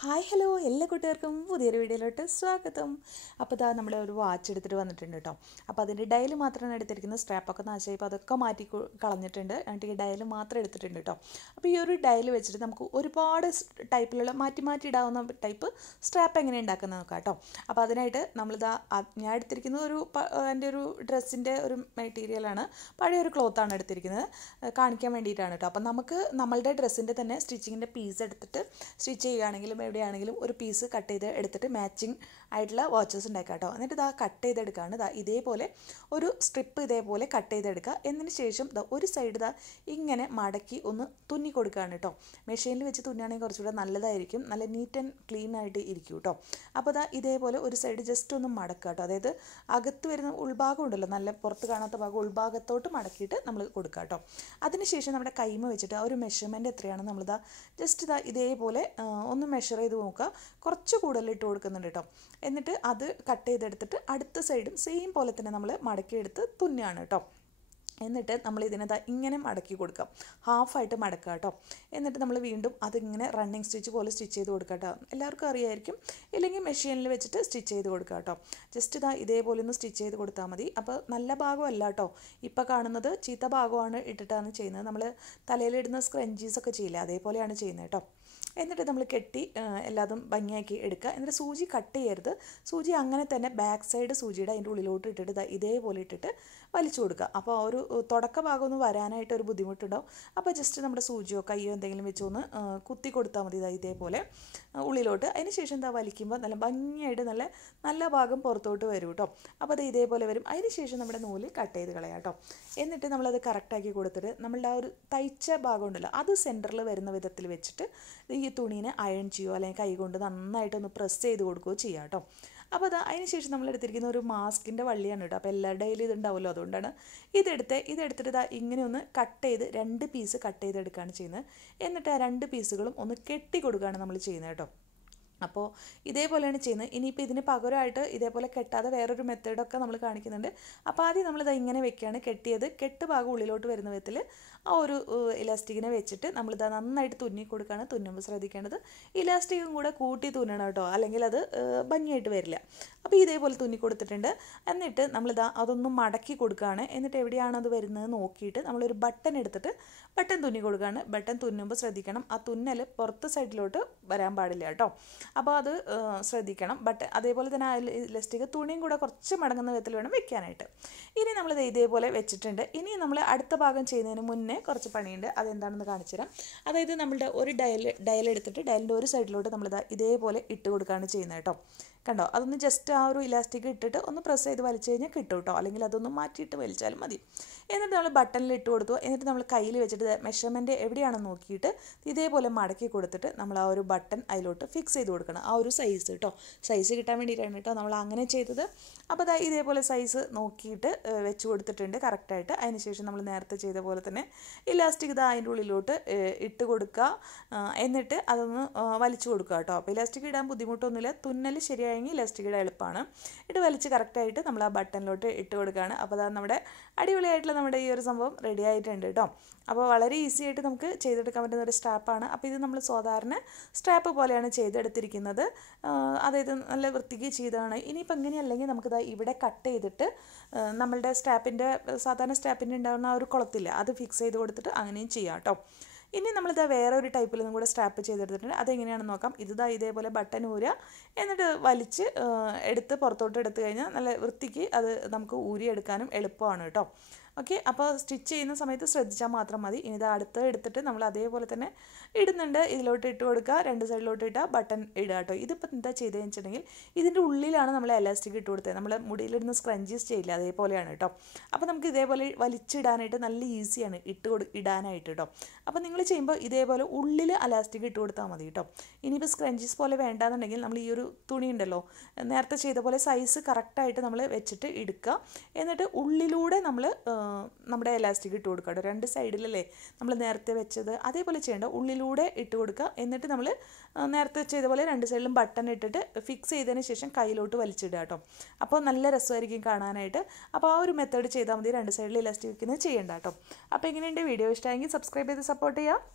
Hi hello എല്ലാ കൂട്ടുകാർക്കും പുതിയൊരു വീഡിയോയിലോട്ട് സ്വാഗതം. അപ്പോൾ ഇതാ നമ്മൾ ഒരു വാച്ച് എടുത്തിട്ട് വന്നിട്ടുണ്ട് കേട്ടോ. അപ്പോൾ അതിൻ്റെ ഡയൽ മാത്രമാണ് എടുത്തിരിക്കുന്നത്. സ്ട്രാപ്പൊക്കെ നാശമായി, അപ്പോൾ അതൊക്കെ മാറ്റി കളഞ്ഞിട്ടുണ്ട്. എന്നിട്ട് ഈ ഡയൽ മാത്രം എടുത്തിട്ടുണ്ട് കേട്ടോ. അപ്പോൾ ഈ ഒരു ഡയൽ വെച്ചിട്ട് നമുക്ക് ഒരുപാട് ടൈപ്പിലുള്ള മാറ്റി ഇടാവുന്ന ടൈപ്പ് സ്ട്രാപ്പ് എങ്ങനെ ഉണ്ടാക്കുന്നത് നോക്കാം കേട്ടോ. അപ്പോൾ അതിനായിട്ട് നമ്മളിതാ ഞാൻ എടുത്തിരിക്കുന്നത് എൻ്റെ ഒരു ഡ്രസ്സിൻ്റെ ഒരു മെറ്റീരിയലാണ്, പഴയൊരു ക്ലോത്താണ് എടുത്തിരിക്കുന്നത്, കാണിക്കാൻ വേണ്ടിയിട്ടാണ് കേട്ടോ. അപ്പോൾ നമുക്ക് നമ്മളുടെ ഡ്രസ്സിൻ്റെ തന്നെ സ്റ്റിച്ചിങ്ങിൻ്റെ പീസ് എടുത്തിട്ട് സ്റ്റിച്ച് ചെയ്യുകയാണെങ്കിലും എവിടെയാണെങ്കിലും ഒരു പീസ് കട്ട് ചെയ്ത് എടുത്തിട്ട് മാച്ചിങ് ആയിട്ടുള്ള വാച്ചസ് ഉണ്ടാക്കുക കേട്ടോ. എന്നിട്ട് ഇതാ കട്ട് ചെയ്തെടുക്കുകയാണ്. ഇതാ ഇതേപോലെ ഒരു സ്ട്രിപ്പ് ഇതേപോലെ കട്ട് ചെയ്തെടുക്കുക. എന്നതിന് ശേഷം ഇതാ ഒരു സൈഡ് ഇതാ ഇങ്ങനെ മടക്കി ഒന്ന് തുന്നി കൊടുക്കുകയാണ് കേട്ടോ. മെഷീനിൽ വെച്ച് തുന്നുകയാണെങ്കിൽ കുറച്ചുകൂടെ നല്ലതായിരിക്കും, നല്ല നീറ്റ് ആൻഡ് ക്ലീൻ ആയിട്ട് ഇരിക്കും കേട്ടോ. അപ്പോൾ ഇതാ ഇതേപോലെ ഒരു സൈഡ് ജസ്റ്റ് ഒന്ന് മടക്കുക കേട്ടോ. അതായത് അകത്ത് വരുന്ന ഉൾഭാഗം ഉണ്ടല്ലോ, നല്ല പുറത്ത് കാണാത്ത ഭാഗം ഉൾഭാഗത്തോട്ട് മടക്കിയിട്ട് നമ്മൾ കൊടുക്കുക കേട്ടോ. അതിനുശേഷം നമ്മുടെ കൈമ വെച്ചിട്ട് ആ ഒരു മെഷർമെൻറ്റ് എത്രയാണ് നമ്മളിതാ ജസ്റ്റ് ഇതാ ഇതേപോലെ ഒന്ന് മെഷർ ചെയ്ത് നോക്കുക. കുറച്ച് കൂടുതൽ ഇട്ട് കൊടുക്കുന്നുണ്ട് കേട്ടോ. എന്നിട്ട് അത് കട്ട് ചെയ്തെടുത്തിട്ട് അടുത്ത സൈഡും സെയിം പോലെ തന്നെ നമ്മൾ മടക്കിയെടുത്ത് തുന്നുകയാണ് കേട്ടോ. എന്നിട്ട് നമ്മൾ ഇതിനെ ഇങ്ങനെ മടക്കി കൊടുക്കാം, ഹാഫായിട്ട് മടക്കുക കേട്ടോ. എന്നിട്ട് നമ്മൾ വീണ്ടും അതിങ്ങനെ റണ്ണിങ് സ്റ്റിച്ച് പോലെ സ്റ്റിച്ച് ചെയ്ത് കൊടുക്കുക കേട്ടോ. എല്ലാവർക്കും അറിയായിരിക്കും, ഇല്ലെങ്കിൽ മെഷീനിൽ വെച്ചിട്ട് സ്റ്റിച്ച് ചെയ്ത് കൊടുക്കുക കേട്ടോ. ജസ്റ്റ് ഇതേപോലെ ഒന്ന് സ്റ്റിച്ച് ചെയ്ത് കൊടുത്താൽ മതി. അപ്പോൾ നല്ല ഭാഗമല്ല കേട്ടോ ഇപ്പോൾ കാണുന്നത്, ചീത്ത ഭാഗമാണ് ഇട്ടിട്ടാണ് ചെയ്യുന്നത്. നമ്മൾ തലയിലിടുന്ന സ്ക്രഞ്ചീസൊക്കെ ചെയ്യില്ല, അതേപോലെയാണ് ചെയ്യുന്നത് കേട്ടോ. എന്നിട്ട് നമ്മൾ കെട്ടി എല്ലാതും ഭംഗിയാക്കി എടുക്കുക. എന്നിട്ട് സൂചി കട്ട് ചെയ്യരുത്, സൂചി അങ്ങനെ തന്നെ ബാക്ക് സൈഡ് സൂചിയുടെ അതിൻ്റെ ഉള്ളിലോട്ട് ഇട്ടിട്ട് ഇതേപോലെ ഇട്ടിട്ട് വലിച്ചു കൊടുക്കുക. അപ്പോൾ ആ ഒരു തുടക്ക ഭാഗം ഒന്ന് വരാനായിട്ട് ഒരു ബുദ്ധിമുട്ടുണ്ടാവും. അപ്പോൾ ജസ്റ്റ് നമ്മുടെ സൂചിയോ കയ്യോ എന്തെങ്കിലും വെച്ചൊന്ന് കുത്തി കൊടുത്താൽ മതി ഇതേപോലെ ഉള്ളിലോട്ട്. അതിന് ശേഷം വലിക്കുമ്പോൾ നല്ല ഭംഗിയായിട്ട് നല്ല ഭാഗം പുറത്തോട്ട് വരും കേട്ടോ. അപ്പോൾ അത് ഇതേപോലെ വരും. അതിന് ശേഷം നമ്മുടെ നൂല് കട്ട് ചെയ്ത് കളയാം കേട്ടോ. എന്നിട്ട് നമ്മളത് കറക്റ്റാക്കി കൊടുത്തിട്ട് നമ്മളുടെ ആ ഒരു തയ്ച്ച ഭാഗം ഉണ്ടല്ലോ അത് സെൻറ്ററിൽ വരുന്ന വിധത്തിൽ വെച്ചിട്ട് ഈ തുണീനെ അയൺ ചെയ്യുകയോ അല്ലെങ്കിൽ കൈ കൊണ്ട് നന്നായിട്ടൊന്ന് പ്രസ് ചെയ്ത് കൊടുക്കുകയോ ചെയ്യാം കേട്ടോ. അപ്പോൾ അതിന് ശേഷം നമ്മൾ എടുത്തിരിക്കുന്ന ഒരു മാസ്കിൻ്റെ വള്ളിയാണ് കേട്ടോ. അപ്പോൾ എല്ലാവരുടെ കയ്യിലും ഇതുണ്ടാവുമല്ലോ, അതുകൊണ്ടാണ് ഇതെടുത്തിട്ട് ഇങ്ങനെ ഒന്ന് കട്ട് ചെയ്ത് 2 പീസ് കട്ട് ചെയ്തെടുക്കുകയാണ് ചെയ്യുന്നത്. എന്നിട്ട് ആ 2 പീസുകളും ഒന്ന് കെട്ടി കൊടുക്കുകയാണ് നമ്മൾ ചെയ്യുന്നത് കേട്ടോ. അപ്പോൾ ഇതേപോലെയാണ് ചെയ്യുന്നത്. ഇനിയിപ്പോൾ ഇതിന് പകരമായിട്ട് ഇതേപോലെ കെട്ടാതെ വേറൊരു മെത്തേഡൊക്കെ നമ്മൾ കാണിക്കുന്നുണ്ട്. അപ്പോൾ ആദ്യം നമ്മളിത് ഇങ്ങനെ വെക്കുകയാണ്, കെട്ട് ഭാഗം ഉള്ളിലോട്ട് വരുന്ന വിധത്തിൽ ആ ഒരു ഇലാസ്റ്റിക്കിനെ വെച്ചിട്ട് നമ്മളിത് നന്നായിട്ട് തുന്നി കൊടുക്കുകയാണ്. തുന്നുമ്പോൾ ശ്രദ്ധിക്കേണ്ടത് ഇലാസ്റ്റിക്കും കൂടെ കൂട്ടി തുന്നണം കേട്ടോ, അല്ലെങ്കിൽ അത് ഭംഗിയായിട്ട് വരില്ല. അപ്പോൾ ഇതേപോലെ തുന്നി കൊടുത്തിട്ടുണ്ട്. എന്നിട്ട് അതൊന്നും മടക്കി കൊടുക്കുകയാണ്. എന്നിട്ട് എവിടെയാണ് അത് വരുന്നത് നോക്കിയിട്ട് നമ്മളൊരു ബട്ടൺ എടുത്തിട്ട് ബട്ടൺ തുന്നി കൊടുക്കുകയാണ്. ബട്ടൺ തുന്നുമ്പോൾ ശ്രദ്ധിക്കണം, ആ തുന്നൽ പുറത്ത് സൈഡിലോട്ട് വരാൻ പാടില്ല കേട്ടോ. അപ്പോൾ അത് ശ്രദ്ധിക്കണം. അതേപോലെ തന്നെ ആ ഇലാസ്റ്റിക് തുണിയും കൂടെ കുറച്ച് മടങ്ങുന്ന വിധത്തിൽ വേണം വെക്കാനായിട്ട്. ഇനി നമ്മളിത് ഇതേപോലെ വെച്ചിട്ടുണ്ട്. ഇനി നമ്മൾ അടുത്ത ഭാഗം ചെയ്യുന്നതിന് മുന്നേ കുറച്ച് പണിയുണ്ട്, അതെന്താണെന്ന് കാണിച്ചു തരാം. അതായത് നമ്മളുടെ ഒരു ഡയൽ എടുത്തിട്ട് ഡയലിൻ്റെ ഒരു സൈഡിലോട്ട് നമ്മളിത് ഇതേപോലെ ഇട്ട് കൊടുക്കുകയാണ് ചെയ്യുന്നത് കേട്ടോ. കണ്ടോ, അതൊന്ന് ജസ്റ്റ് ആ ഒരു ഇലാസ്റ്റിക് ഇട്ടിട്ട് ഒന്ന് പ്രസ് ചെയ്ത് വലിച്ചു കഴിഞ്ഞാൽ കിട്ടും കേട്ടോ, അല്ലെങ്കിൽ അതൊന്ന് മാറ്റിയിട്ട് വലിച്ചാലും മതി. എന്നിട്ട് നമ്മൾ ബട്ടണിൽ ഇട്ട് കൊടുത്തു. എന്നിട്ട് നമ്മൾ കയ്യിൽ വെച്ചിട്ട് മെഷർമെൻറ്റ് എവിടെയാണെന്ന് നോക്കിയിട്ട് ഇതേപോലെ മടക്കി കൊടുത്തിട്ട് നമ്മൾ ആ ഒരു ബട്ടൺ അതിലോട്ട് ഫിക്സ് ചെയ്ത് കൊടുക്കണം, ആ ഒരു സൈസ് കേട്ടോ. സൈസ് കിട്ടാൻ വേണ്ടിയിട്ടാണ് കേട്ടോ നമ്മൾ അങ്ങനെ ചെയ്തത്. അപ്പോൾ ഇതേപോലെ സൈസ് നോക്കിയിട്ട് വെച്ച് കൊടുത്തിട്ടുണ്ട് കറക്റ്റായിട്ട്. അതിനുശേഷം നമ്മൾ നേരത്തെ ചെയ്ത പോലെ തന്നെ ഇലാസ്റ്റിക് അതിൻ്റെ ഉള്ളിലോട്ട് ഇട്ട് കൊടുക്കുക. എന്നിട്ട് അതൊന്ന് വലിച്ചു കൊടുക്കുക കേട്ടോ. അപ്പോൾ ഇലാസ്റ്റിക് ഇടാൻ ബുദ്ധിമുട്ടൊന്നുമില്ല, തുന്നൽ ശരിയായെങ്കിൽ ഇലാസ്റ്റിക് ഇടാൻ എളുപ്പമാണ്. ഇത് വലിച്ച് കറക്റ്റായിട്ട് നമ്മൾ ആ ബട്ടണിലോട്ട് ഇട്ട് കൊടുക്കുകയാണ്. അപ്പോൾ നമ്മുടെ അടിപൊളിയായിട്ടുള്ള നമ്മുടെ ഈ ഒരു സംഭവം റെഡി ആയിട്ടുണ്ട് കേട്ടോ. അപ്പോൾ വളരെ ഈസി ആയിട്ട് നമുക്ക് ചെയ്തെടുക്കാൻ പറ്റുന്ന ഒരു സ്ട്രാപ്പാണ്. അപ്പോൾ ഇത് നമ്മൾ സാധാരണ സ്ട്രാപ്പ് പോലെയാണ് ചെയ്തെടുത്തിരിക്കുന്നത്. അതായത് നല്ല വൃത്തിക്ക് ചെയ്തതാണ്. ഇനിയിപ്പോൾ എങ്ങനെയല്ലെങ്കിൽ നമുക്കിത് ഇവിടെ കട്ട് ചെയ്തിട്ട് നമ്മളുടെ സാധാരണ സ്ട്രാപ്പിൻ്റെ ഉണ്ടാകുന്ന ആ ഒരു കുളത്തില്ല അത് ഫിക്സ് ചെയ്ത് കൊടുത്തിട്ട് അങ്ങനെയും ചെയ്യാം കേട്ടോ. ഇനി നമ്മളിത് വേറെ ഒരു ടൈപ്പിൽ നിന്നും കൂടെ സ്ട്രാപ്പ് ചെയ്തെടുത്തിട്ടുണ്ട്. അതെങ്ങനെയാണെന്ന് നോക്കാം. ഇതേപോലെ ബട്ടൺ ഊരുക, എന്നിട്ട് വലിച്ച് എടുത്ത് പുറത്തോട്ട് എടുത്തു കഴിഞ്ഞാൽ നല്ല വൃത്തിക്ക് അത് നമുക്ക് ഊരിയെടുക്കാനും എളുപ്പമാണ് കേട്ടോ. ഓക്കെ, അപ്പോൾ സ്റ്റിച്ച് ചെയ്യുന്ന സമയത്ത് ശ്രദ്ധിച്ചാൽ മാത്രം മതി. ഇനി അടുത്ത് എടുത്തിട്ട് നമ്മൾ അതേപോലെ തന്നെ ഇടുന്നുണ്ട്. ഇതിലോട്ട് ഇട്ട് കൊടുക്കുക, 2 സൈഡിലോട്ട് ഇട്ടാൽ ബട്ടൺ ഇടുക കേട്ടോ. ഇതിപ്പോൾ എന്താ ചെയ്തതെന്ന് വെച്ചിട്ടുണ്ടെങ്കിൽ ഇതിൻ്റെ ഉള്ളിലാണ് നമ്മൾ എലാസ്റ്റിക് ഇട്ട് കൊടുത്തത്. നമ്മൾ മുടിയിലിടുന്ന സ്ക്രഞ്ചീസ് ചെയ്യില്ല, അതേപോലെയാണ് കേട്ടോ. അപ്പോൾ നമുക്ക് ഇതേപോലെ വലിച്ചിടാനായിട്ട് നല്ല ഈസിയാണ് ഇടാനായിട്ട് കേട്ടോ. അപ്പോൾ നിങ്ങൾ ചെയ്യുമ്പോൾ ഇതേപോലെ ഉള്ളിൽ എലാസ്റ്റിക് ഇട്ട് കൊടുത്താൽ മതി കേട്ടോ. ഇനിയിപ്പോൾ സ്ക്രഞ്ചീസ് പോലെ വേണ്ടാന്നുണ്ടെങ്കിൽ നമ്മൾ ഈ ഒരു തുണി ഉണ്ടല്ലോ, നേരത്തെ ചെയ്ത പോലെ സൈസ് കറക്റ്റായിട്ട് നമ്മൾ വെച്ചിട്ട് എടുക്കുക. എന്നിട്ട് ഉള്ളിലൂടെ നമ്മൾ നമ്മുടെ എലാസ്റ്റിക് ഇട്ട് കൊടുക്കുക കേട്ടോ. 2 സൈഡിലല്ലേ നമ്മൾ നേരത്തെ വെച്ചത്, അതേപോലെ ചെയ്യേണ്ട, ഉള്ളിലൂടെ ഇട്ട് കൊടുക്കുക. എന്നിട്ട് നമ്മൾ നേരത്തെ ചെയ്ത പോലെ 2 സൈഡിലും ബട്ടൺ ഇട്ടിട്ട് ഫിക്സ് ചെയ്തതിന് ശേഷം കയ്യിലോട്ട് വലിച്ചിടുക കേട്ടോ. അപ്പോൾ നല്ല രസമായിരിക്കും കാണാനായിട്ട്. അപ്പോൾ ആ ഒരു മെത്തേഡ് ചെയ്താൽ മതി, 2 സൈഡിൽ ഇലാസ്റ്റിക് വെക്കുന്നത് ചെയ്യേണ്ട കേട്ടോ. അപ്പോൾ എങ്ങനെയുണ്ട് വീഡിയോ? ഇഷ്ടമായെങ്കിൽ സബ്സ്ക്രൈബ് ചെയ്ത് സപ്പോർട്ട് ചെയ്യുക.